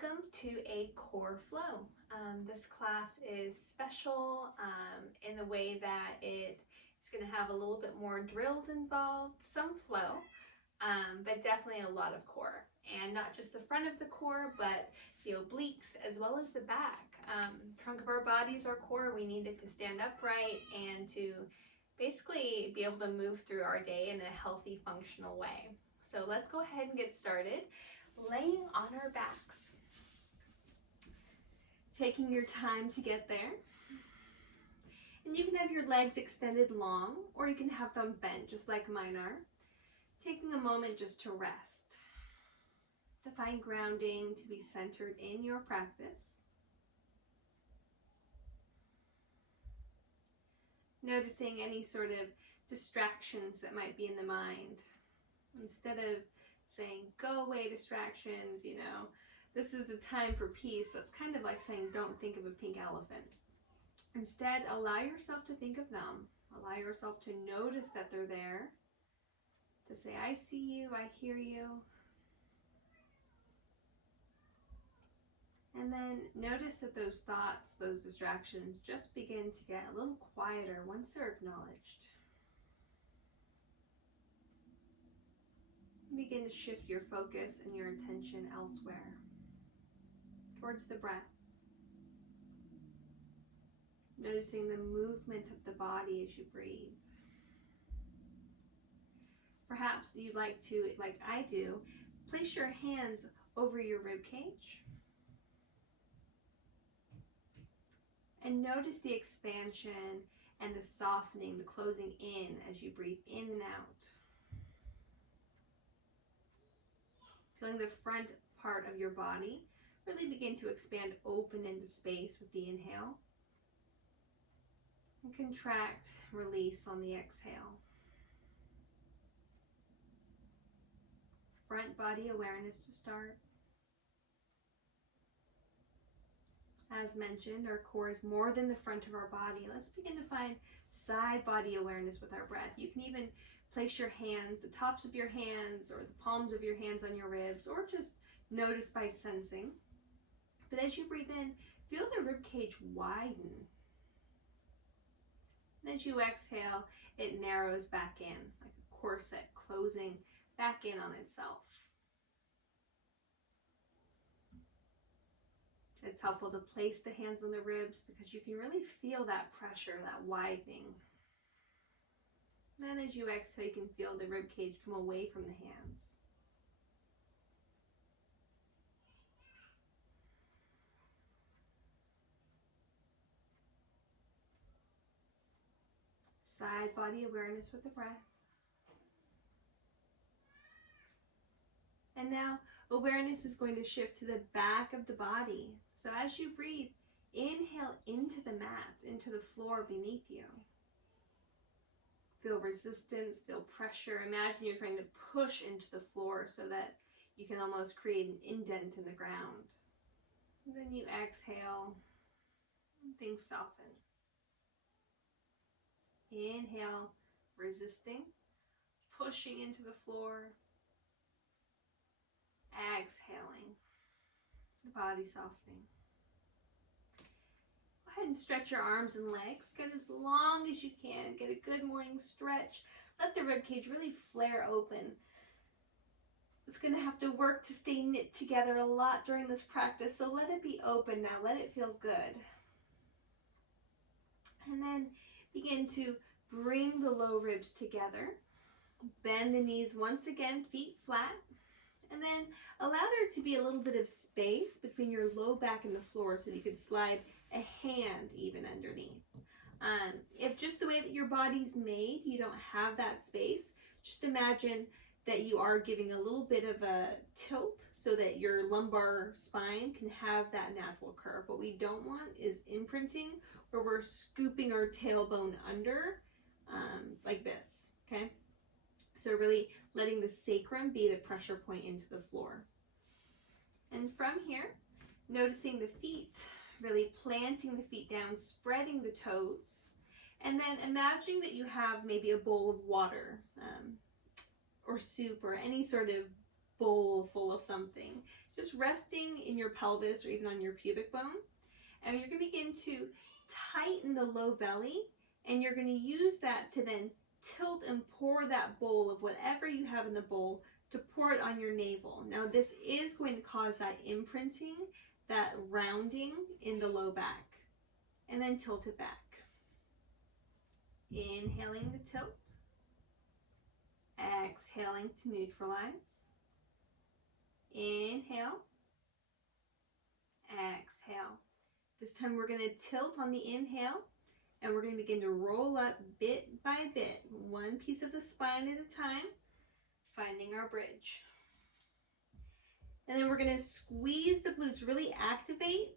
Welcome to a core flow. This class is special in the way that it's going to have a little bit more drills involved, some flow, but definitely a lot of core. And not just the front of the core, but the obliques as well as the back. Trunk of our body is our core. We need it to stand upright and to basically be able to move through our day in a healthy, functional way. So let's go ahead and get started. Laying on our backs. Taking your time to get there. And you can have your legs extended long, or you can have them bent, just like mine are. Taking a moment just to rest. To find grounding, to be centered in your practice. Noticing any sort of distractions that might be in the mind. Instead of saying, go away distractions, this is the time for peace. That's kind of like saying, don't think of a pink elephant. Instead, allow yourself to think of them. Allow yourself to notice that they're there. To say, I see you, I hear you. And then notice that those thoughts, those distractions just begin to get a little quieter once they're acknowledged. Begin to shift your focus and your attention elsewhere, towards the breath. Noticing the movement of the body as you breathe. Perhaps you'd like to, like I do, place your hands over your rib cage. And notice the expansion and the softening, the closing in as you breathe in and out. Feeling the front part of your body really begin to expand open into space with the inhale. And contract, release on the exhale. Front body awareness to start. As mentioned, our core is more than the front of our body. Let's begin to find side body awareness with our breath. You can even place your hands, the tops of your hands or the palms of your hands on your ribs, or just notice by sensing. But as you breathe in, feel the rib cage widen. And as you exhale, it narrows back in, like a corset closing back in on itself. It's helpful to place the hands on the ribs because you can really feel that pressure, that widening. Then as you exhale, you can feel the rib cage come away from the hands. Side body awareness with the breath. And now awareness is going to shift to the back of the body. So as you breathe, inhale into the mat, into the floor beneath you. Feel resistance, feel pressure. Imagine you're trying to push into the floor so that you can almost create an indent in the ground. And then you exhale, and things soften. Inhale, resisting, pushing into the floor. Exhaling, the body softening. Go ahead and stretch your arms and legs. Get as long as you can. Get a good morning stretch. Let the ribcage really flare open. It's going to have to work to stay knit together a lot during this practice, so let it be open now. Let it feel good. And then begin to bring the low ribs together. Bend the knees once again, feet flat. And then allow there to be a little bit of space between your low back and the floor so you can slide a hand even underneath. If just the way that your body's made, you don't have that space, just imagine that you are giving a little bit of a tilt so that your lumbar spine can have that natural curve. What we don't want is imprinting where we're scooping our tailbone under like this, okay? So really letting the sacrum be the pressure point into the floor. And from here, noticing the feet, really planting the feet down, spreading the toes. And then imagining that you have maybe a bowl of water or soup or any sort of bowl full of something. Just resting in your pelvis or even on your pubic bone. And you're going to begin to tighten the low belly, and you're going to use that to then tilt and pour that bowl of whatever you have in the bowl to pour it on your navel. Now this is going to cause that imprinting, that rounding in the low back. And then tilt it back. Inhaling to tilt. Exhaling to neutralize. Inhale. Exhale. This time we're going to tilt on the inhale, and we're going to begin to roll up bit by bit, one piece of the spine at a time, finding our bridge. And then we're going to squeeze the glutes, really activate.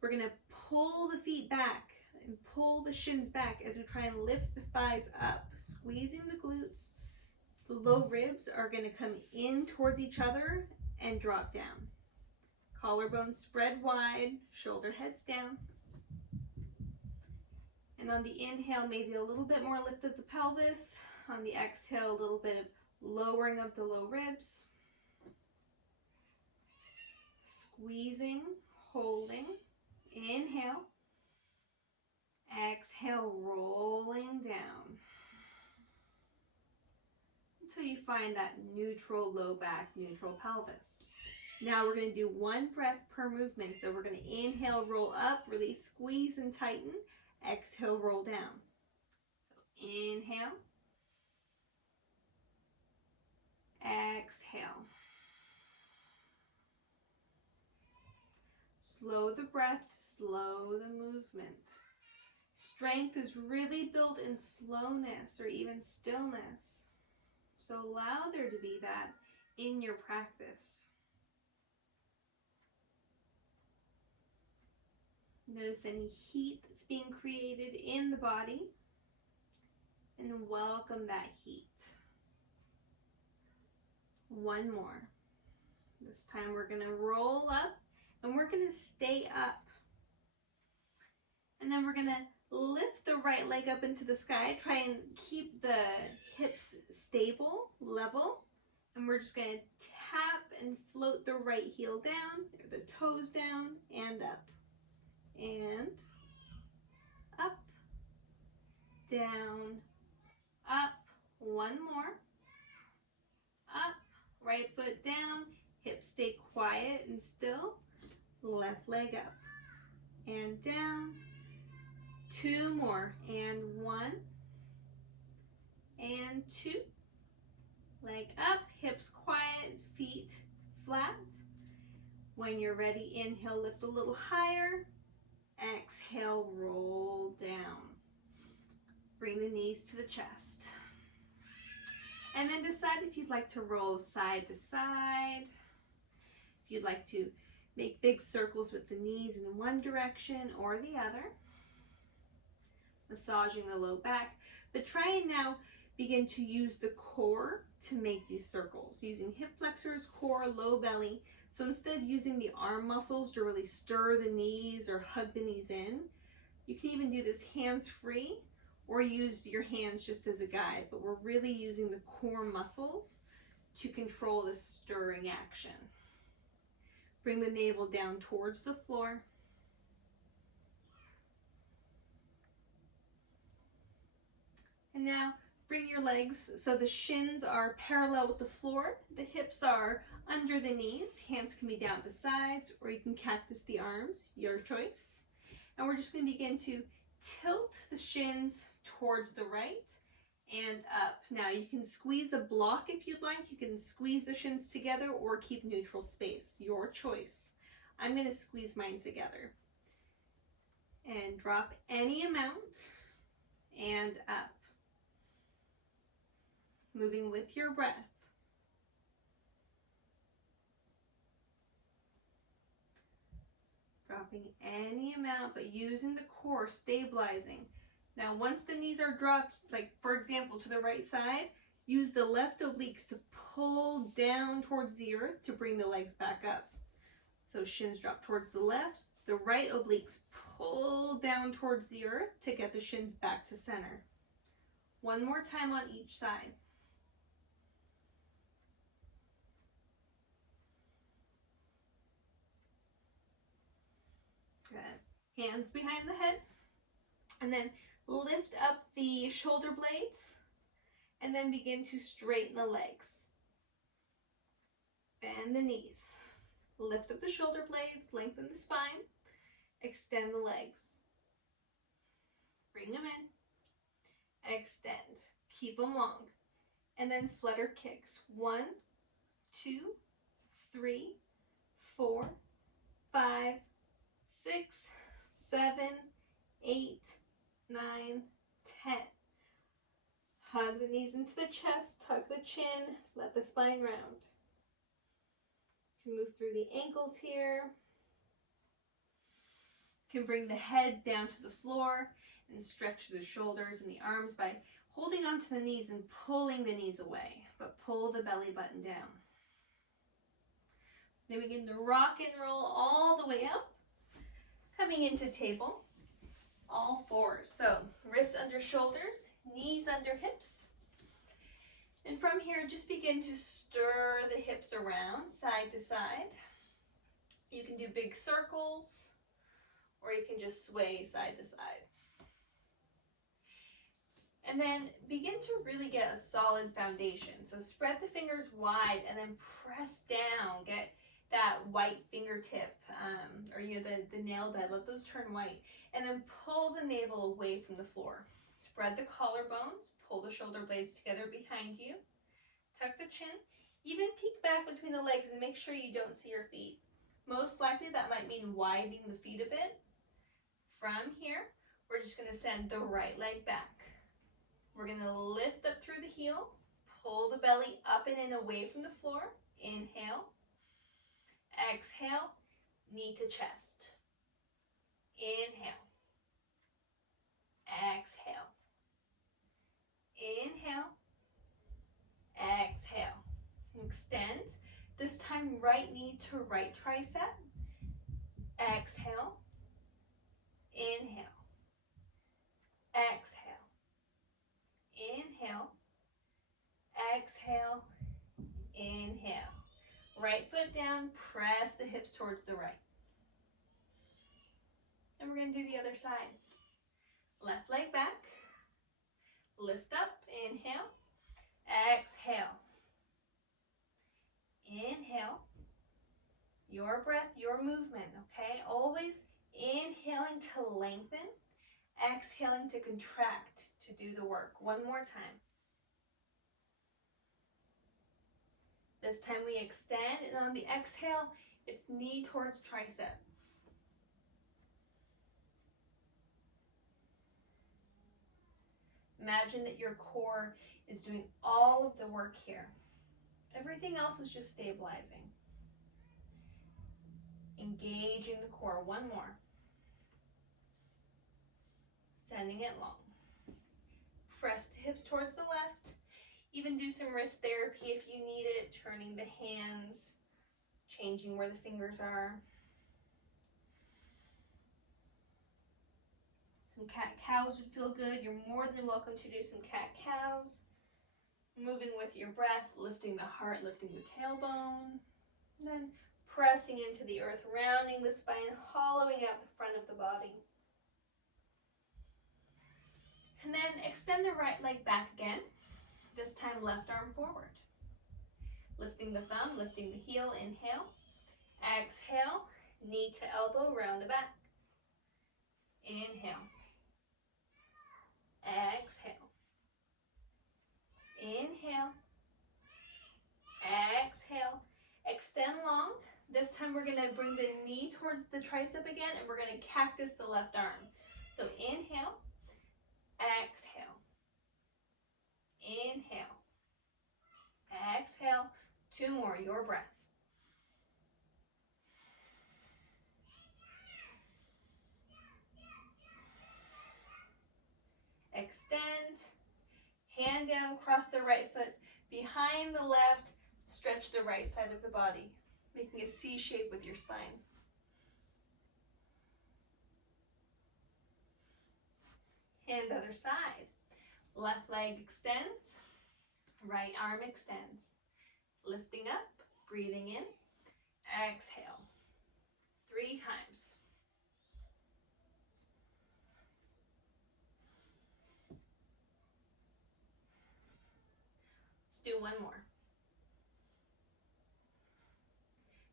We're going to pull the feet back and pull the shins back as we try and lift the thighs up, squeezing the glutes. The low ribs are going to come in towards each other and drop down. Collarbones spread wide, shoulder heads down. And on the inhale, maybe a little bit more lift of the pelvis. On the exhale, a little bit of lowering of the low ribs. Squeezing, holding. Inhale. Exhale, rolling down. Until you find that neutral low back, neutral pelvis. Now we're going to do one breath per movement. So we're going to inhale, roll up, really squeeze and tighten. Exhale, roll down. So inhale. Exhale. Slow the breath, slow the movement. Strength is really built in slowness or even stillness. So allow there to be that in your practice. Notice any heat that's being created in the body, and welcome that heat. One more. This time we're going to roll up, and we're going to stay up. And then we're going to lift the right leg up into the sky. Try and keep the hips stable, level. And we're just going to tap and float the right heel down, the toes down, and up. And up, down, up. One more. Up, right foot down, hips stay quiet and still. Left leg up and down. Two more, and one, and two. Leg up, hips quiet, feet flat. When you're ready, inhale, lift a little higher. Exhale, roll down. Bring the knees to the chest. And then decide if you'd like to roll side to side. If you'd like to make big circles with the knees in one direction or the other. Massaging the low back. But try and now begin to use the core to make these circles. Using hip flexors, core, low belly. So instead of using the arm muscles to really stir the knees or hug the knees in, you can even do this hands-free or use your hands just as a guide, but we're really using the core muscles to control the stirring action. Bring the navel down towards the floor. And now bring your legs so the shins are parallel with the floor, the hips are under the knees, hands can be down at the sides, or you can cactus the arms, your choice. And we're just going to begin to tilt the shins towards the right and up. Now you can squeeze a block if you'd like, you can squeeze the shins together or keep neutral space, your choice. I'm going to squeeze mine together. And drop any amount and up. Moving with your breath. Dropping any amount, but using the core, stabilizing. Now, once the knees are dropped, like for example, to the right side, use the left obliques to pull down towards the earth to bring the legs back up. So shins drop towards the left, the right obliques pull down towards the earth to get the shins back to center. One more time on each side. hands behind the head. And then lift up the shoulder blades and then begin to straighten the legs. Bend the knees. Lift up the shoulder blades, lengthen the spine, extend the legs. Bring them in, extend, keep them long. And then flutter kicks. 1, 2, 3, 4, 5, 6, 7, 8, 9, 10. Hug the knees into the chest, tuck the chin, let the spine round. You can move through the ankles here. You can bring the head down to the floor and stretch the shoulders and the arms by holding onto the knees and pulling the knees away, but pull the belly button down. Then begin to rock and roll all the way up, coming into table, all fours. So wrists under shoulders, knees under hips. And from here, just begin to stir the hips around side to side. You can do big circles, or you can just sway side to side. And then begin to really get a solid foundation. So spread the fingers wide and then press down. Get that white fingertip, or the nail bed, let those turn white. And then pull the navel away from the floor. Spread the collarbones, pull the shoulder blades together behind you. Tuck the chin. Even peek back between the legs and make sure you don't see your feet. Most likely that might mean widening the feet a bit. From here, we're just going to send the right leg back. We're going to lift up through the heel, pull the belly up and in away from the floor. Inhale. Exhale, knee to chest. Inhale. Exhale. Inhale. Exhale. Extend. This time, right knee to right tricep. Exhale. Inhale. Exhale. Inhale. Exhale. Inhale. Right foot down, press the hips towards the right. And we're going to do the other side. Left leg back. Lift up. Inhale. Exhale. Inhale. Your breath, your movement, okay? Always inhaling to lengthen, exhaling to contract to do the work. One more time. This time we extend, and on the exhale, it's knee towards tricep. Imagine that your core is doing all of the work here. Everything else is just stabilizing. Engaging the core. One more. Sending it long. Press the hips towards the left. Even do some wrist therapy if you need it, turning the hands, changing where the fingers are. Some cat-cows would feel good. You're more than welcome to do some cat-cows. Moving with your breath, lifting the heart, lifting the tailbone. And then pressing into the earth, rounding the spine, hollowing out the front of the body. And then extend the right leg back again. This time left arm forward. Lifting the thumb, lifting the heel, inhale. Exhale, knee to elbow, round the back. Inhale. Exhale. Inhale. Exhale. Extend long. This time we're going to bring the knee towards the tricep again, and we're going to cactus the left arm. So inhale. Exhale. Inhale. Exhale. 2 more, your breath. Extend. Hand down, cross the right foot behind the left. Stretch the right side of the body, making a C shape with your spine. And other side. Left leg extends, right arm extends. Lifting up, breathing in, exhale. 3 times. do one more.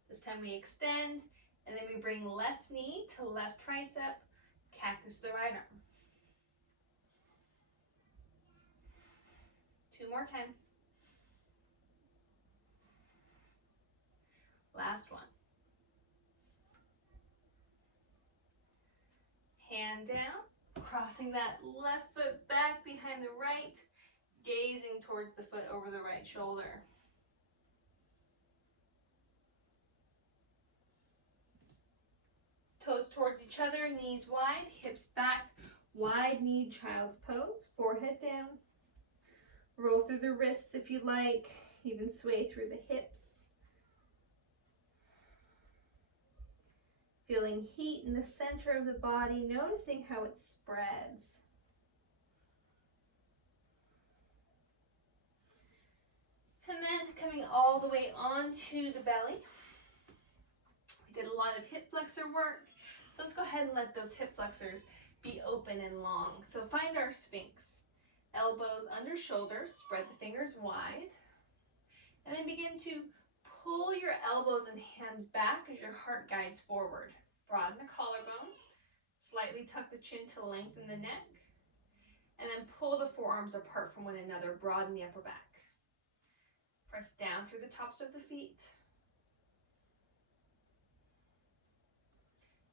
This time we extend, and then we bring left knee to left tricep, cactus the right arm. 2 more times. Last one. Hand down, crossing that left foot back behind the right, gazing towards the foot over the right shoulder. Toes towards each other, knees wide, hips back, wide knee child's pose, forehead down. Roll through the wrists if you like, even sway through the hips. Feeling heat in the center of the body, noticing how it spreads. And then coming all the way onto the belly. We did a lot of hip flexor work, so let's go ahead and let those hip flexors be open and long. So find our Sphinx. Elbows under shoulders, spread the fingers wide, and then begin to pull your elbows and hands back as your heart guides forward. Broaden the collarbone, slightly tuck the chin to lengthen the neck, and then pull the forearms apart from one another, broaden the upper back. Press down through the tops of the feet.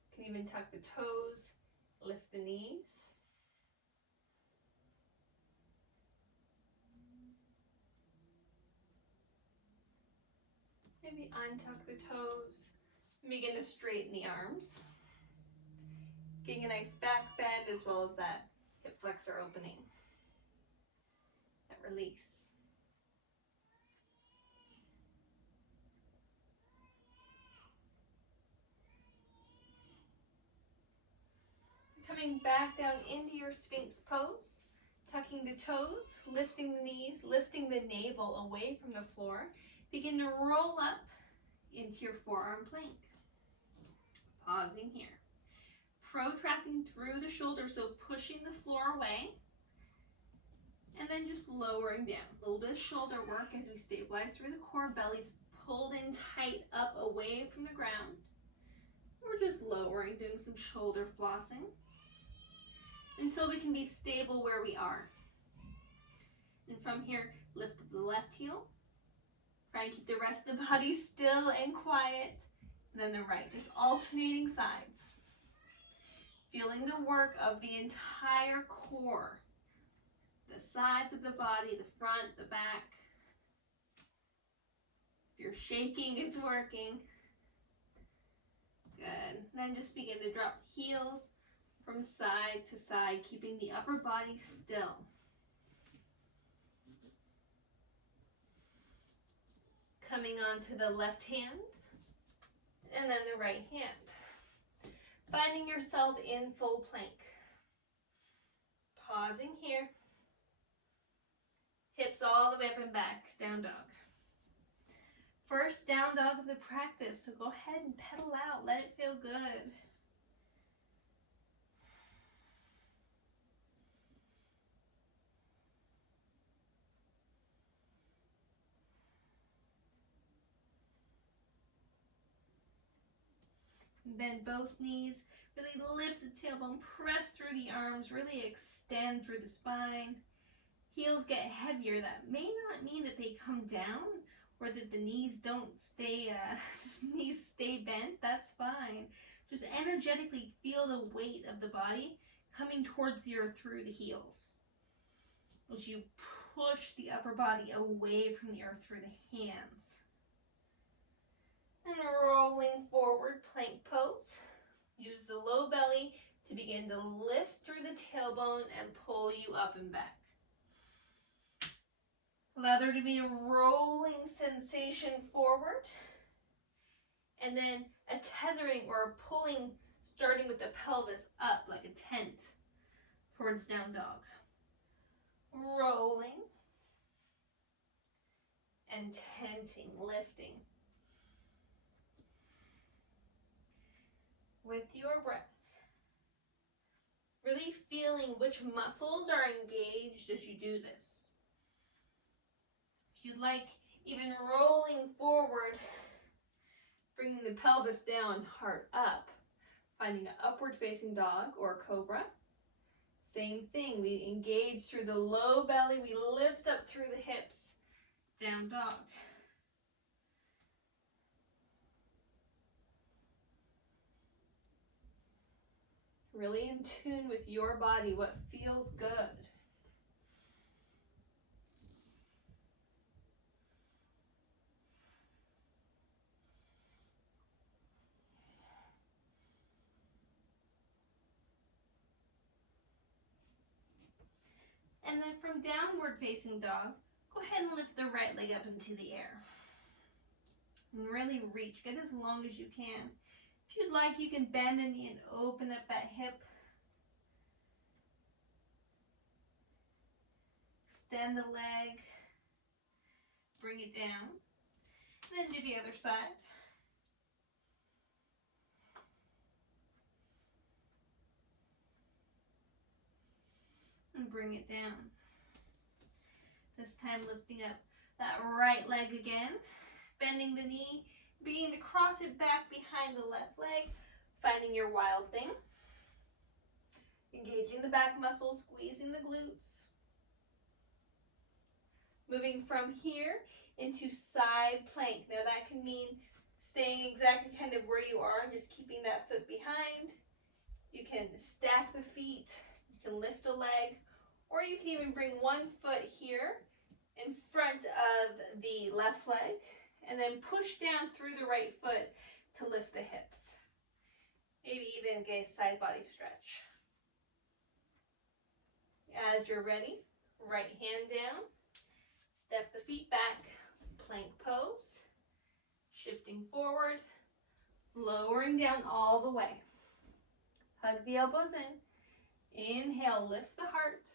You can even tuck the toes, lift the knees. Maybe untuck the toes. Begin to straighten the arms. Getting a nice back bend as well as that hip flexor opening. That release. Coming back down into your Sphinx pose. Tucking the toes, lifting the knees, lifting the navel away from the floor. Begin to roll up into your forearm plank. Pausing here. Protracting through the shoulders, so pushing the floor away. And then just lowering down. A little bit of shoulder work as we stabilize through the core. Belly's pulled in tight up away from the ground. We're just lowering, doing some shoulder flossing until we can be stable where we are. And from here, lift the left heel. Try and keep the rest of the body still and quiet. And then the right, just alternating sides. Feeling the work of the entire core. The sides of the body, the front, the back. If you're shaking, it's working. Good. And then just begin to drop the heels from side to side, keeping the upper body still. Coming onto the left hand, and then the right hand. Finding yourself in full plank. Pausing here. Hips all the way up and back, down dog. First down dog of the practice, so go ahead and pedal out, let it feel good. Bend both knees, really lift the tailbone, press through the arms, really extend through the spine. Heels get heavier. That may not mean that they come down or that the knees don't stay, knees stay bent. That's fine. Just energetically feel the weight of the body coming towards the earth through the heels. As you push the upper body away from the earth through the hands. And rolling forward, plank pose. Use the low belly to begin to lift through the tailbone and pull you up and back. Allow there to be a rolling sensation forward. And then a tethering or a pulling, starting with the pelvis up like a tent towards down dog. Rolling and tenting, lifting. With your breath. Really feeling which muscles are engaged as you do this. If you'd like, even rolling forward, bringing the pelvis down, heart up, finding an upward facing dog or cobra. Same thing, we engage through the low belly, we lift up through the hips, down dog. Really in tune with your body, what feels good. And then from downward facing dog, go ahead and lift the right leg up into the air. And really reach, get as long as you can. If you'd like, you can bend the knee and open up that hip. Extend the leg, bring it down, and then do the other side. And bring it down. This time lifting up that right leg again, bending the knee, beginning to cross it back behind the left leg, finding your wild thing. Engaging the back muscles, squeezing the glutes. Moving from here into side plank. Now that can mean staying exactly kind of where you are and just keeping that foot behind. You can stack the feet, you can lift a leg, or you can even bring one foot here in front of the left leg and then push down through the right foot to lift the hips. Maybe even get a side body stretch. As you're ready, right hand down. Step the feet back, plank pose, shifting forward, lowering down all the way. Hug the elbows in. Inhale, lift the heart.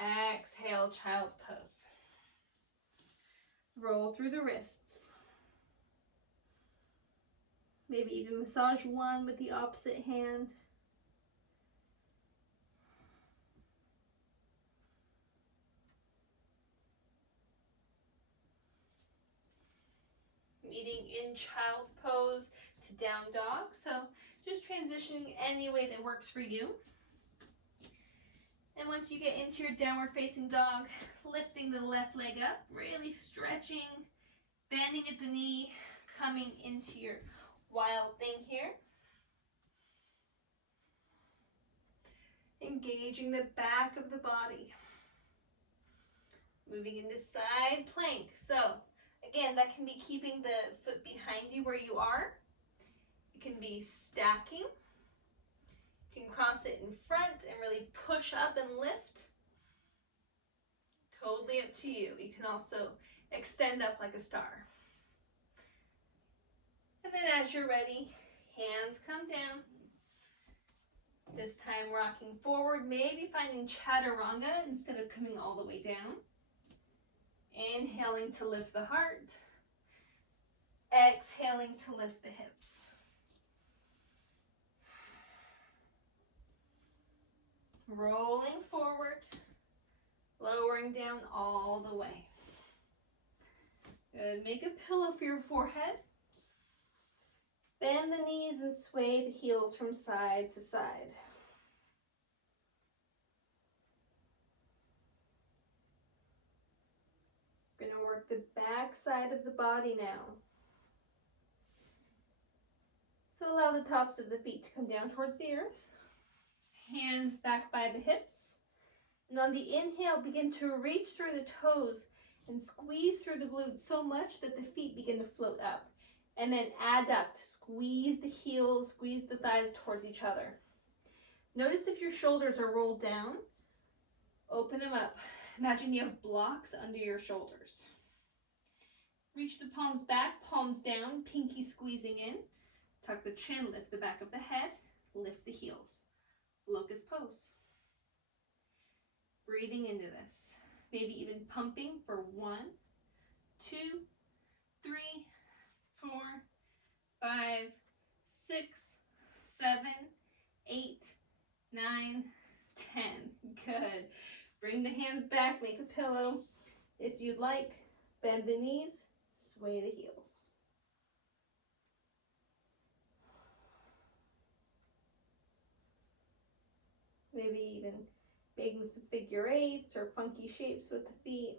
Exhale, child's pose. Roll through the wrists. Maybe even massage one with the opposite hand. Meeting in child's pose to down dog. So just transitioning any way that works for you. And once you get into your downward facing dog, lifting the left leg up, really stretching, bending at the knee, coming into your wild thing here. Engaging the back of the body. Moving into side plank. So again, that can be keeping the foot behind you where you are. It can be stacking. You can cross it in front and really push up and lift. Totally up to you. You can also extend up like a star. And then as you're ready, hands come down. This time rocking forward, maybe finding chaturanga instead of coming all the way down. Inhaling to lift the heart. Exhaling to lift the hips. Rolling forward, lowering down all the way. Good. Make a pillow for your forehead. Bend the knees and sway the heels from side to side. We're going to work the back side of the body now. So allow the tops of the feet to come down towards the earth. Hands back by the hips. And on the inhale, begin to reach through the toes and squeeze through the glutes so much that the feet begin to float up. And then adduct, squeeze the heels, squeeze the thighs towards each other. Notice if your shoulders are rolled down, open them up. Imagine you have blocks under your shoulders. Reach the palms back, palms down, pinky squeezing in. Tuck the chin, lift the back of the head, lift the heels. Locust pose. Breathing into this. Maybe even pumping for 1, 2, 3, 4, 5, 6, 7, 8, 9, 10. Good. Bring the hands back, make a pillow. If you'd like, bend the knees, sway the heels. Maybe even making some figure eights or funky shapes with the feet.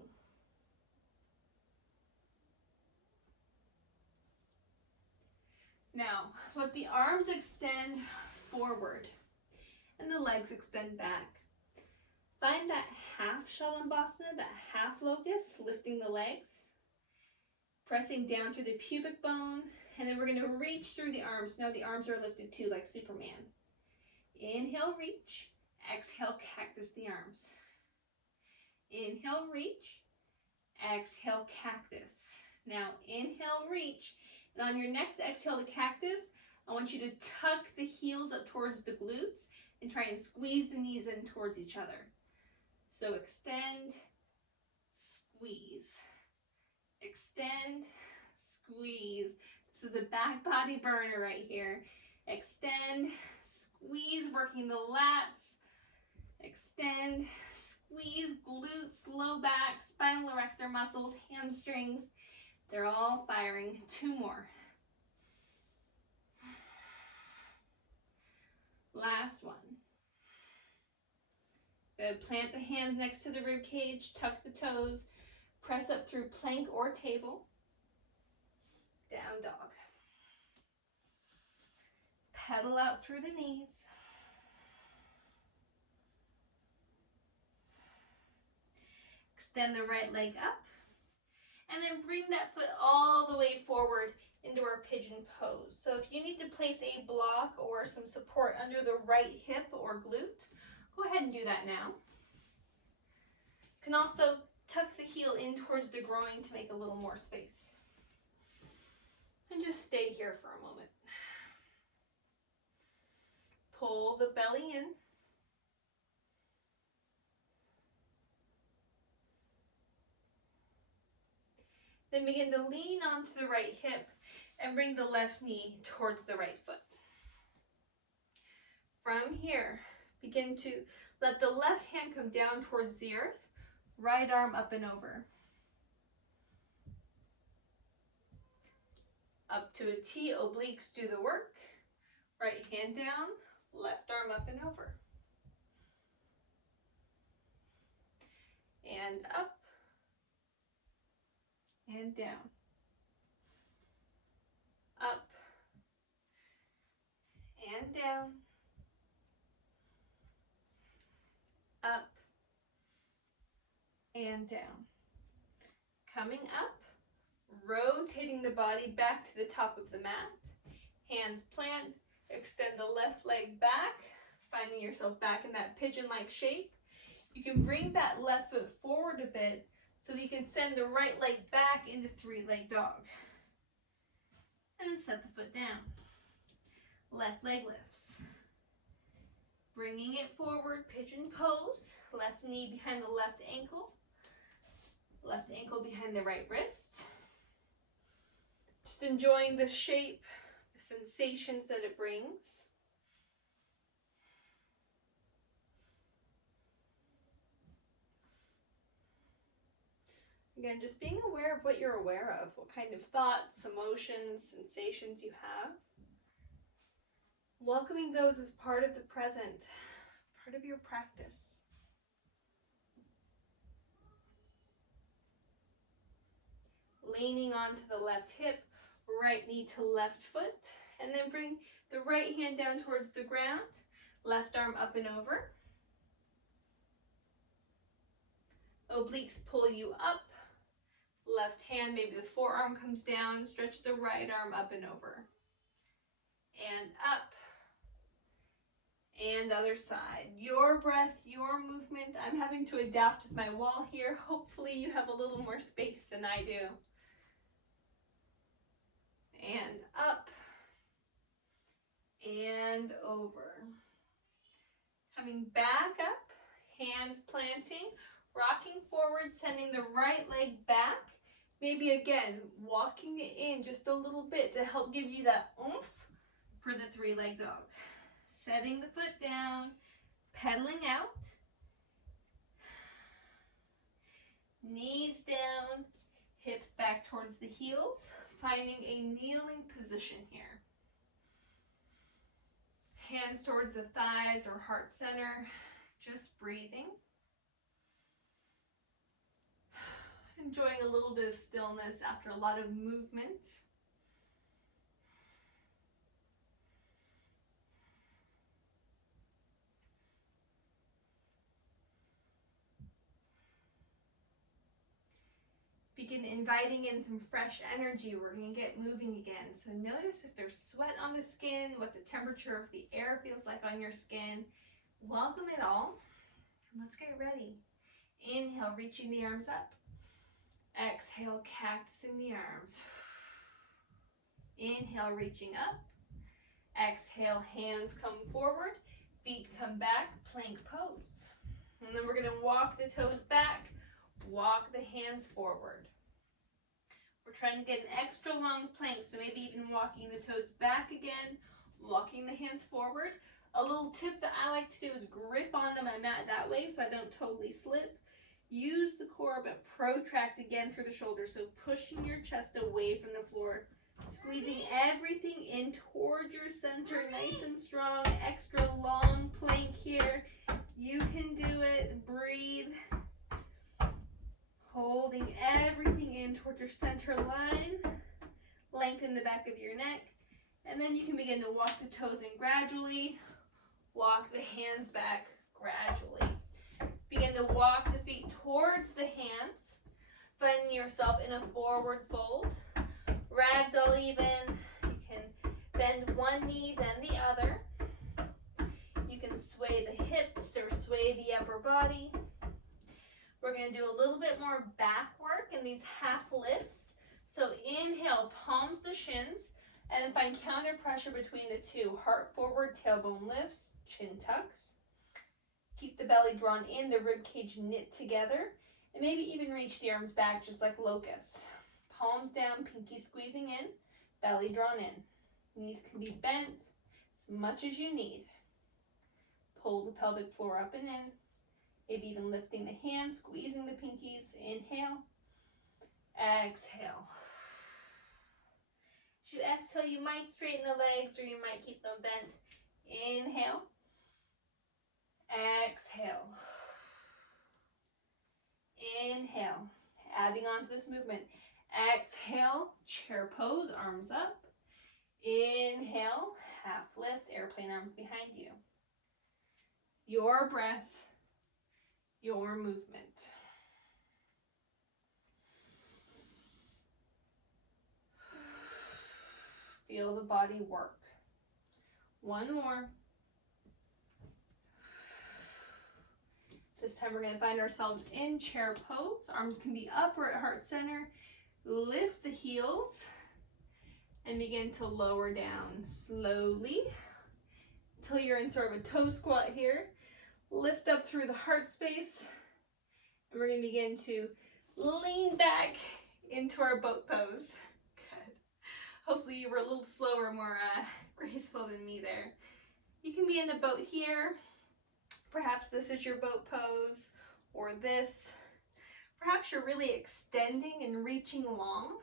Now, let the arms extend forward and the legs extend back. Find that half Shalabhasana, that half locust, lifting the legs, pressing down through the pubic bone, and then we're going to reach through the arms. Now the arms are lifted too, like Superman. Inhale, reach. Exhale, cactus the arms. Inhale, reach. Exhale, cactus. Now inhale, reach. And on your next exhale to cactus, I want you to tuck the heels up towards the glutes and try and squeeze the knees in towards each other. So extend, squeeze. Extend, squeeze. This is a back body burner right here. Extend, squeeze, working the lats. Extend, squeeze, glutes, low back, spinal erector muscles, hamstrings. They're all firing. 2 more. Last one. Good. Plant the hands next to the rib cage, tuck the toes, press up through plank or table. Down dog. Pedal out through the knees. Extend the right leg up. And then bring that foot all the way forward into our pigeon pose. So if you need to place a block or some support under the right hip or glute, go ahead and do that now. You can also tuck the heel in towards the groin to make a little more space. And just stay here for a moment. Pull the belly in. Then begin to lean onto the right hip and bring the left knee towards the right foot. From here, begin to let the left hand come down towards the earth, right arm up and over. Up to a T, obliques do the work. Right hand down, left arm up and over. And up. And down, up, and down, up, and down. Coming up, rotating the body back to the top of the mat, hands plant, extend the left leg back, finding yourself back in that pigeon-like shape. You can bring that left foot forward a bit, so that you can send the right leg back into 3-leg dog. And then set the foot down. Left leg lifts. Bringing it forward, pigeon pose. Left knee behind the left ankle. Left ankle behind the right wrist. Just enjoying the shape, the sensations that it brings. Again, just being aware of what you're aware of, what kind of thoughts, emotions, sensations you have. Welcoming those as part of the present, part of your practice. Leaning onto the left hip, right knee to left foot, and then bring the right hand down towards the ground, left arm up and over. Obliques pull you up. Left hand, maybe the forearm comes down, stretch the right arm up and over. And up. And other side. Your breath, your movement. I'm having to adapt with my wall here. Hopefully you have a little more space than I do. And up. And over. Coming back up, hands planting, rocking forward, sending the right leg back. Maybe again, walking it in just a little bit to help give you that oomph for the 3-leg dog. Setting the foot down, pedaling out. Knees down, hips back towards the heels, finding a kneeling position here. Hands towards the thighs or heart center, just breathing. Enjoying a little bit of stillness after a lot of movement. Begin inviting in some fresh energy. We're going to get moving again. So notice if there's sweat on the skin, what the temperature of the air feels like on your skin. Welcome it all. Let's get ready. Inhale, reaching the arms up. Exhale, cactusing the arms. Inhale, reaching up. Exhale, hands come forward. Feet come back, plank pose. And then we're going to walk the toes back. Walk the hands forward. We're trying to get an extra long plank, so maybe even walking the toes back again, walking the hands forward. A little tip that I like to do is grip onto my mat that way so I don't totally slip. Use the core, but protract again through the shoulders, so pushing your chest away from the floor. Squeezing everything in towards your center, nice and strong. Extra long plank here. You can do it. Breathe. Holding everything in towards your center line. Lengthen the back of your neck. And then you can begin to walk the toes in gradually. Walk the hands back gradually. Begin to walk the feet towards the hands. Finding yourself in a forward fold. Ragdoll even. You can bend one knee, then the other. You can sway the hips or sway the upper body. We're going to do a little bit more back work in these half lifts. So inhale, palms to shins, and then find counter pressure between the two. Heart forward, tailbone lifts, chin tucks. Keep the belly drawn in, the rib cage knit together, and maybe even reach the arms back just like locusts. Palms down, pinky squeezing in, belly drawn in. Knees can be bent as much as you need. Pull the pelvic floor up and in. Maybe even lifting the hands, squeezing the pinkies. Inhale. Exhale. As you exhale, you might straighten the legs or you might keep them bent. Inhale. Exhale. Inhale. Adding on to this movement. Exhale, chair pose, arms up. Inhale, half lift, airplane arms behind you. Your breath, your movement. Feel the body work. One more. This time we're going to find ourselves in chair pose. Arms can be up or at heart center. Lift the heels and begin to lower down slowly until you're in sort of a toe squat here. Lift up through the heart space. And we're going to begin to lean back into our boat pose. Good. Hopefully you were a little slower, more graceful than me there. You can be in the boat here. Perhaps this is your boat pose, or this. Perhaps you're really extending and reaching long.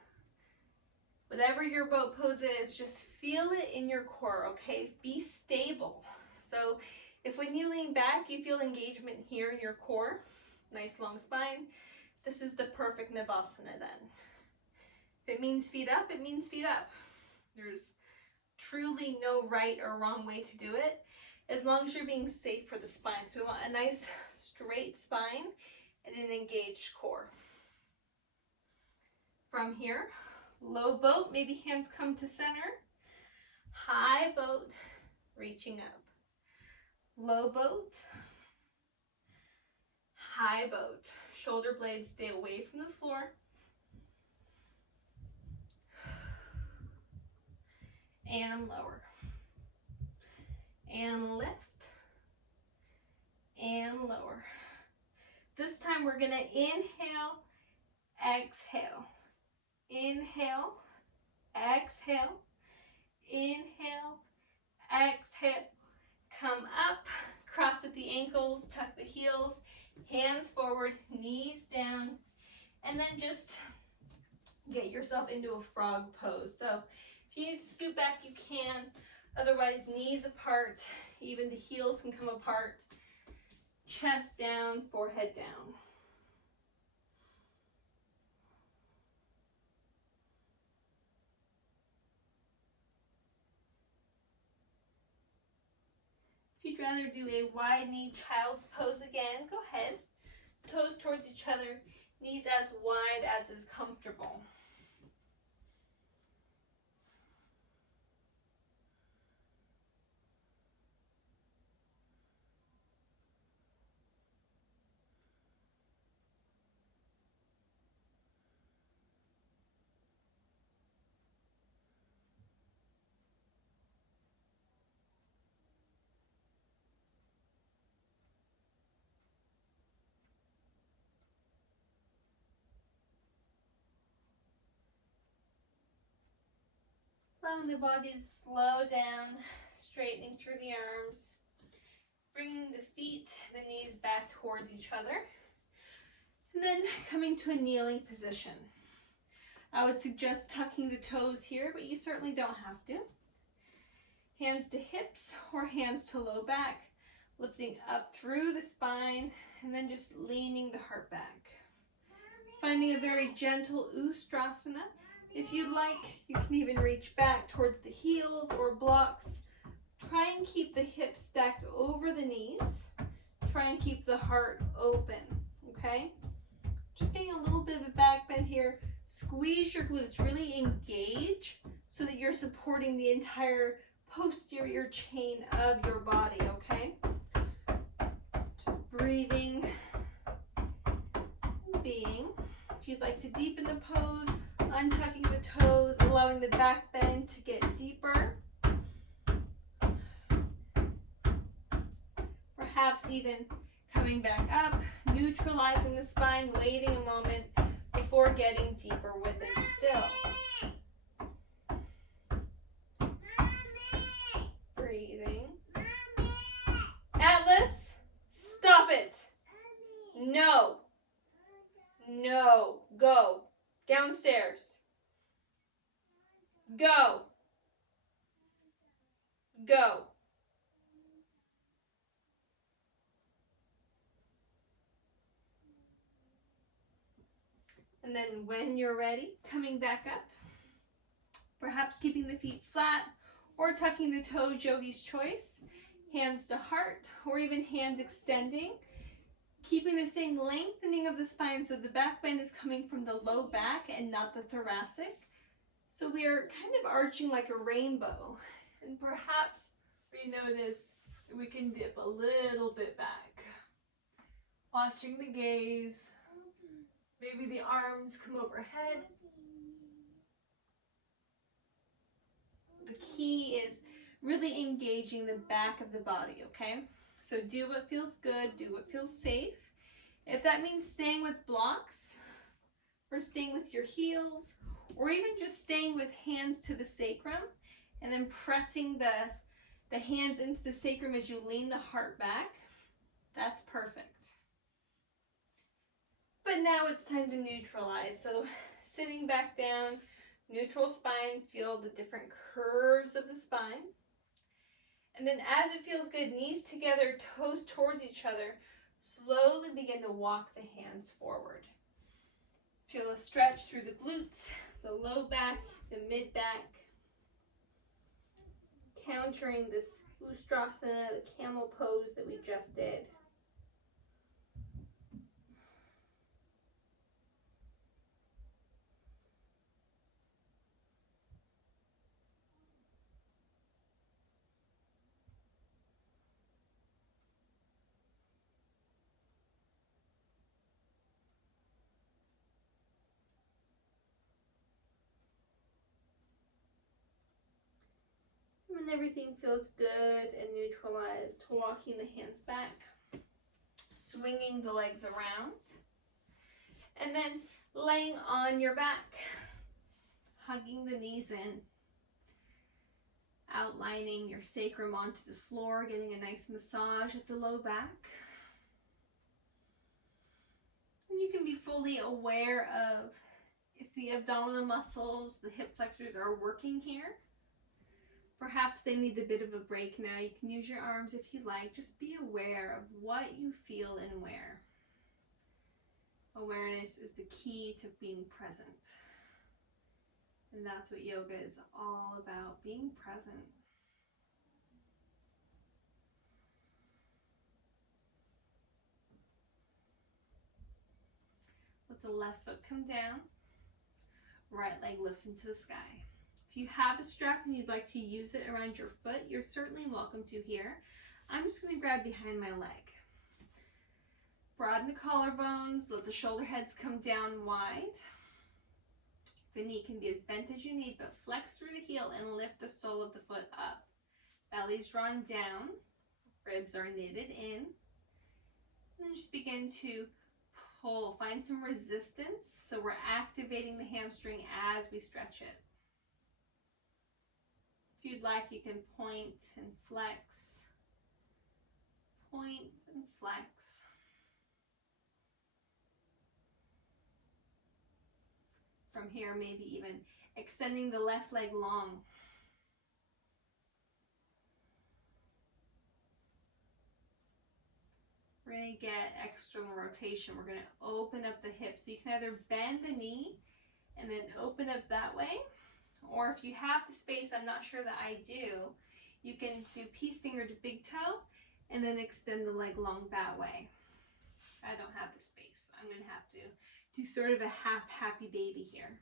Whatever your boat pose is, just feel it in your core, okay? Be stable. So if when you lean back, you feel engagement here in your core, nice long spine, this is the perfect Navasana then. If it means feet up, it means feet up. There's truly no right or wrong way to do it, as long as you're being safe for the spine. So we want a nice straight spine and an engaged core. From here, low boat, maybe hands come to center. High boat, reaching up. Low boat, high boat. Shoulder blades stay away from the floor. And lower. And lift. And lower. This time we're going to inhale, exhale. Inhale, exhale. Inhale, exhale. Come up, cross at the ankles, tuck the heels, hands forward, knees down. And then just get yourself into a frog pose. So if you need to scoot back, you can. Otherwise, knees apart, even the heels can come apart. Chest down, forehead down. If you'd rather do a wide knee child's pose again, go ahead. Toes towards each other, knees as wide as is comfortable. Allowing the body to slow down, straightening through the arms, bringing the feet, the knees back towards each other, and then coming to a kneeling position. I would suggest tucking the toes here, but you certainly don't have to. Hands to hips or hands to low back, lifting up through the spine, and then just leaning the heart back. Finding a very gentle Ustrasana. If you'd like, you can even reach back towards the heels or blocks. Try and keep the hips stacked over the knees. Try and keep the heart open, okay? Just getting a little bit of a back bend here. Squeeze your glutes, really engage so that you're supporting the entire posterior chain of your body, okay? Just breathing and being. If you'd like to deepen the pose, untucking the toes, allowing the back bend to get deeper. Perhaps even coming back up, neutralizing the spine, waiting a moment before getting deeper with it still. Breathing. Atlas, stop it. No. No. Go. Downstairs. Go. Go. And then when you're ready, coming back up, perhaps keeping the feet flat or tucking the toes, yogi's choice. Hands to heart or even hands extending. Keeping the same lengthening of the spine so the back bend is coming from the low back and not the thoracic. So we are kind of arching like a rainbow. And perhaps we notice that we can dip a little bit back. Watching the gaze. Maybe the arms come overhead. The key is really engaging the back of the body, okay? So do what feels good, do what feels safe. If that means staying with blocks, or staying with your heels, or even just staying with hands to the sacrum, and then pressing the hands into the sacrum as you lean the heart back, that's perfect. But now it's time to neutralize. So sitting back down, neutral spine, feel the different curves of the spine. And then as it feels good, knees together, toes towards each other, slowly begin to walk the hands forward. Feel a stretch through the glutes, the low back, the mid back. Countering this Ustrasana, the camel pose that we just did. When everything feels good and neutralized, walking the hands back, swinging the legs around, and then laying on your back, hugging the knees in, outlining your sacrum onto the floor, getting a nice massage at the low back. And you can be fully aware of if the abdominal muscles, the hip flexors are working here. Perhaps they need a bit of a break now. You can use your arms if you like. Just be aware of what you feel and where. Awareness is the key to being present. And that's what yoga is all about, being present. Let the left foot come down. Right leg lifts into the sky. If you have a strap and you'd like to use it around your foot, you're certainly welcome to here. I'm just going to grab behind my leg. Broaden the collarbones, let the shoulder heads come down wide. The knee can be as bent as you need, but flex through the heel and lift the sole of the foot up. Belly's drawn down, ribs are knitted in. And then just begin to pull, find some resistance. So we're activating the hamstring as we stretch it. If you'd like, you can point and flex, point and flex. From here, maybe even extending the left leg long. We're going to get external rotation. We're going to open up the hips. So you can either bend the knee and then open up that way, or if you have the space, I'm not sure that I do, you can do peace finger to big toe and then extend the leg long that way. I don't have the space, so I'm going to have to do sort of a half happy baby here.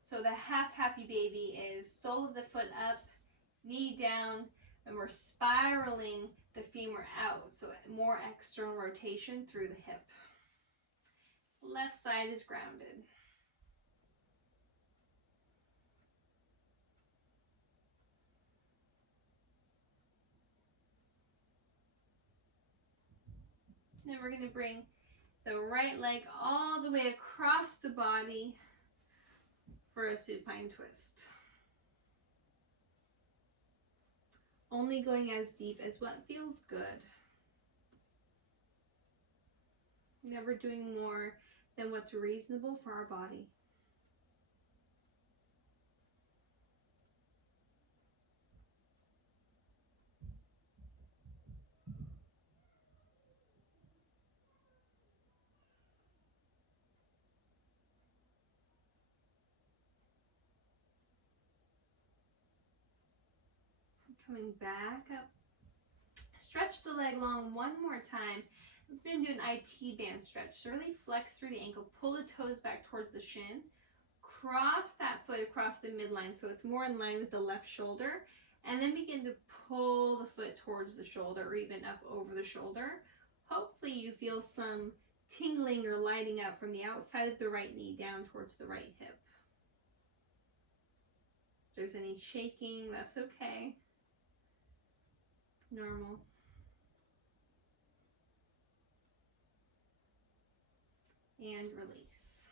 So the half happy baby is sole of the foot up, knee down, and we're spiraling the femur out, so more external rotation through the hip. Left side is grounded. Then we're going to bring the right leg all the way across the body for a supine twist. Only going as deep as what feels good. Never doing more than what's reasonable for our body. Coming back up. Stretch the leg long one more time. We're going to do an IT band stretch. So really flex through the ankle, pull the toes back towards the shin, cross that foot across the midline so it's more in line with the left shoulder, and then begin to pull the foot towards the shoulder or even up over the shoulder. Hopefully you feel some tingling or lighting up from the outside of the right knee down towards the right hip. If there's any shaking, that's okay. Normal. And release.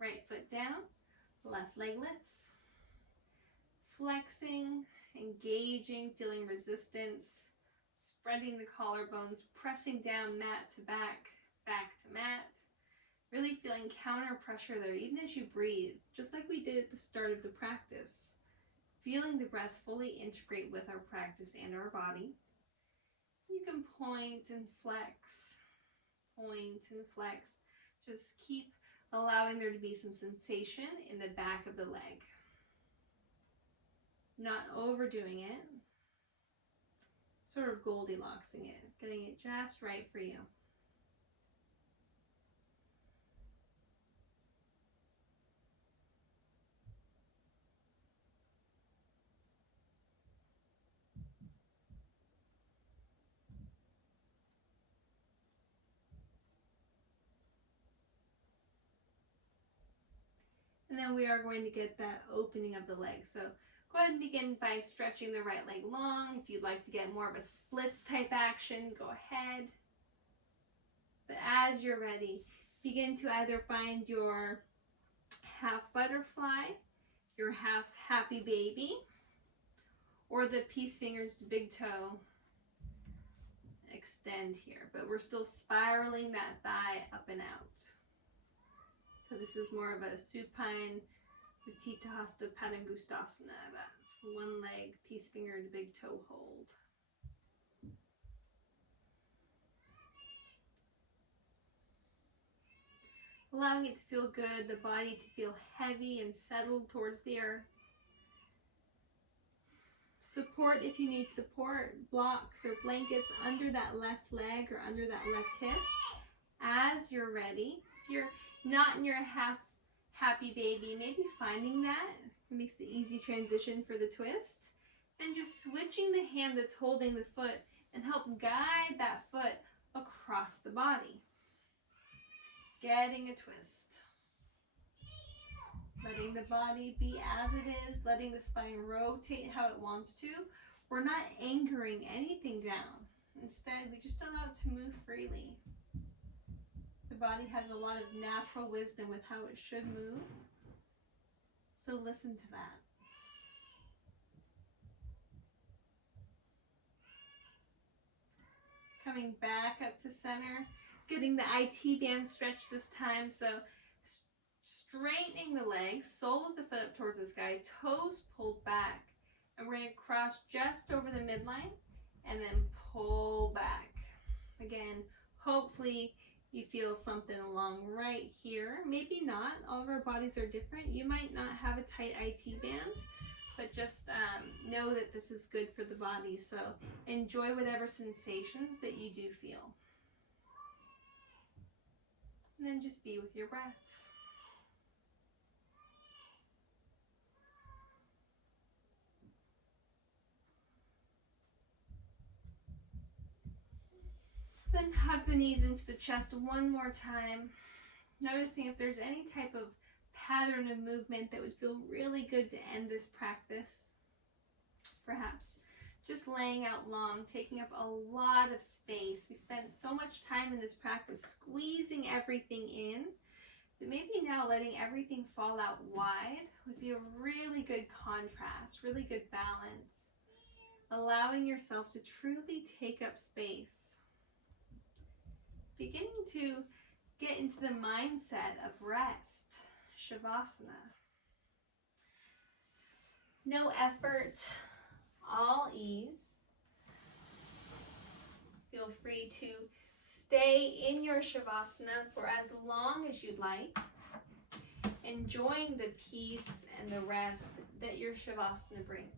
Right foot down, left leg lifts. Flexing, engaging, feeling resistance, spreading the collarbones, pressing down mat to back, back to mat. Really feeling counter pressure there, even as you breathe, just like we did at the start of the practice. Feeling the breath fully integrate with our practice and our body. You can point and flex, point and flex. Just keep allowing there to be some sensation in the back of the leg. Not overdoing it. Sort of Goldilocksing it, getting it just right for you. And then we are going to get that opening of the leg. So go ahead and begin by stretching the right leg long. If you'd like to get more of a splits type action, go ahead. But as you're ready, begin to either find your half butterfly, your half happy baby, or the peace fingers to big toe. extend here, but we're still spiraling that thigh up and out. So this is more of a supine Utthita Hasta Padangusthasana, that one leg, peace finger to big toe hold. Allowing it to feel good, the body to feel heavy and settled towards the earth. Support if you need support, blocks or blankets under that left leg or under that left hip as you're ready. If you're not in your happy baby, maybe finding that makes the easy transition for the twist, and just switching the hand that's holding the foot and help guide that foot across the body. Getting a twist. Letting the body be as it is, letting the spine rotate how it wants to. We're not anchoring anything down. Instead, we just allow it to move freely. The body has a lot of natural wisdom with how it should move. So listen to that. Coming back up to center, getting the IT band stretch this time. So straightening the legs, sole of the foot up towards the sky, toes pulled back. And we're going to cross just over the midline and then pull back. Again, hopefully you feel something along right here. Maybe not. All of our bodies are different. You might not have a tight IT band, but just know that this is good for the body. So enjoy whatever sensations that you do feel. And then just be with your breath. Then hug the knees into the chest one more time, noticing if there's any type of pattern of movement that would feel really good to end this practice. Perhaps just laying out long, taking up a lot of space. We spent so much time in this practice squeezing everything in, that maybe now letting everything fall out wide would be a really good contrast, really good balance. Allowing yourself to truly take up space. Beginning to get into the mindset of rest, Shavasana. No effort, all ease. Feel free to stay in your Shavasana for as long as you'd like, enjoying the peace and the rest that your Shavasana brings.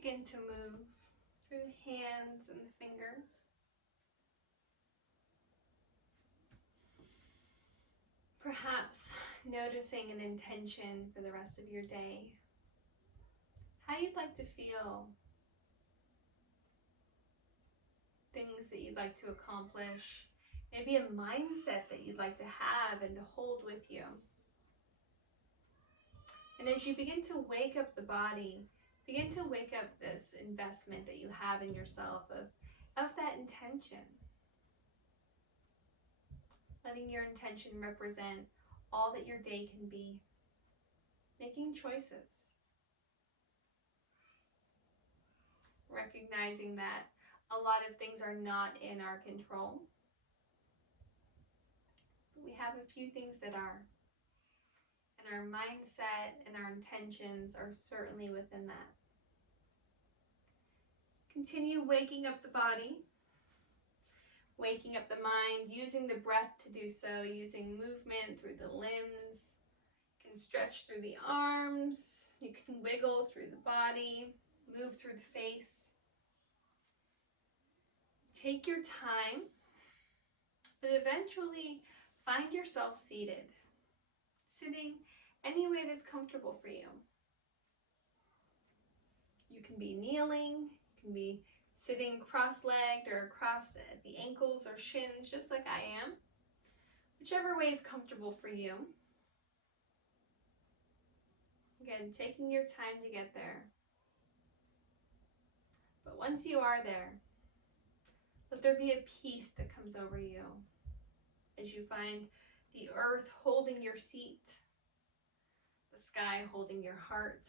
Begin to move through the hands and the fingers. Perhaps noticing an intention for the rest of your day. How you'd like to feel. Things that you'd like to accomplish. Maybe a mindset that you'd like to have and to hold with you. And as you begin to wake up the body, begin to wake up this investment that you have in yourself of that intention. Letting your intention represent all that your day can be. Making choices. Recognizing that a lot of things are not in our control. But we have a few things that are. And our mindset and our intentions are certainly within that. Continue waking up the body. Waking up the mind, using the breath to do so, using movement through the limbs. You can stretch through the arms. You can wiggle through the body. Move through the face. Take your time, but eventually find yourself seated. Sitting any way that's comfortable for you. You can be kneeling, you can be sitting cross-legged or across at the ankles or shins, just like I am. Whichever way is comfortable for you. Again, taking your time to get there. But once you are there, let there be a peace that comes over you as you find the earth holding your seat, the sky holding your heart.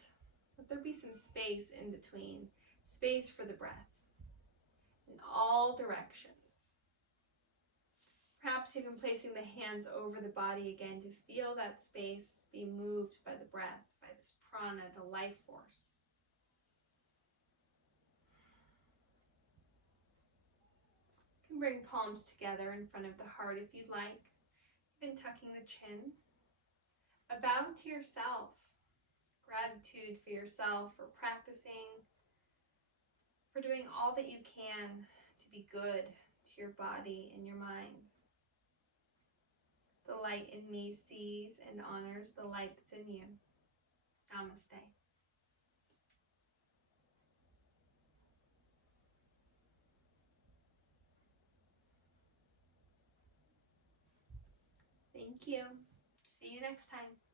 Let there be some space in between, space for the breath in all directions. Perhaps even placing the hands over the body again to feel that space be moved by the breath, by this prana, the life force. You can bring palms together in front of the heart if you'd like, even tucking the chin. A vow to yourself, gratitude for yourself, for practicing, for doing all that you can to be good to your body and your mind. The light in me sees and honors the light that's in you. Namaste. Thank you. See you next time.